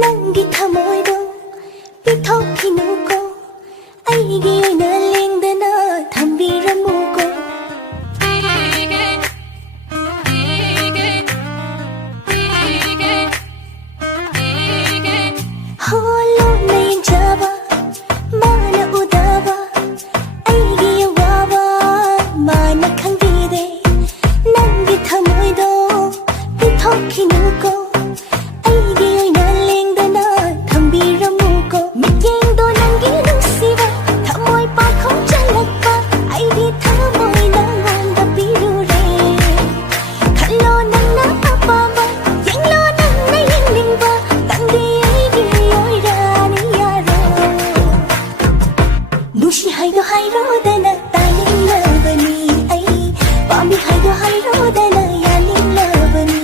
Nangi thamoido pithokhinuko aigi oina lengdana thambiramuko holo nayin jaba mana udaba aigi awaba mana khangide nangi thamoido pithokhinuko aigi oina Nushi haido hairo dana tayin labani ai Bami haido hairo dana yanin labani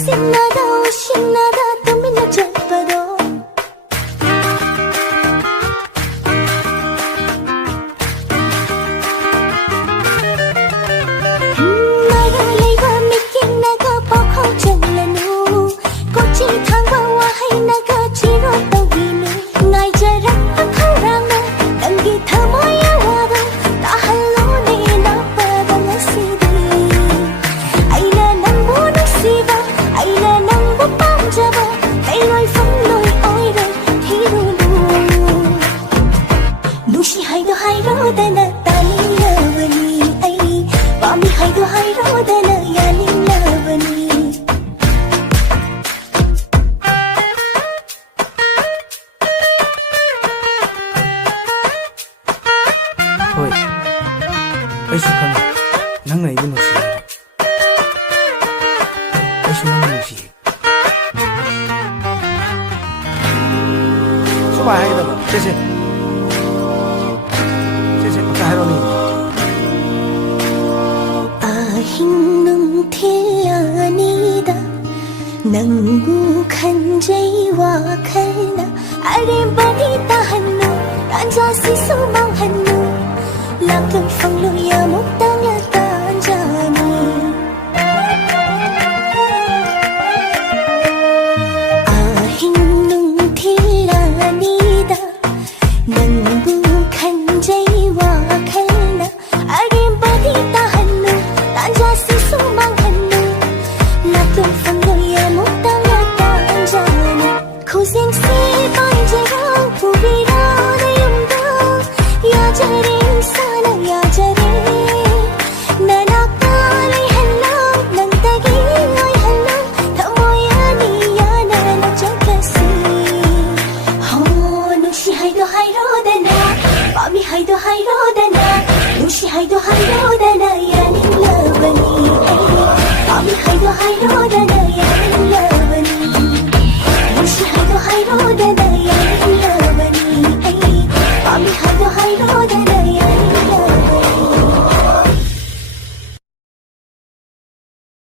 Sinada, sinada, tumina jatpado Naga leiba mikin naga pakho chalanu Kochi thangba wahai naga chiro tawinu Ngai jara akharanga tangi thamoya wada Tahallo ne na padang sidi Aina nangbo nasiba Aina nangbo pamjaba Ay loi phong loi oi rồi thiru lu Nushi haido hairo dana tayin labani ay Bami haido hairo dana yanin labani Hoi, aishu khang nang nai bu nusi aishu nang nusi Suba hai da che ka haro ni Ahing nung thilanida Nangbu khanjai wa khalna Are bani tahannu Tanja si sumang hannu Lakang phong luya muktang la tanjani Ahing nung thilanida Nangbu khanjai wa khalna Are bani tahannu Tanja si sumang hannu Lakang phong luya muktang la tanjani Khoseng si banjara hubira na yumda Ya jare sana ya jare Nana kalai hello nang tagi oi hello Thamoya ni ya nana jakasi Ho nushi haido hairo dana Bami haido hairo dana Nushi haido hairo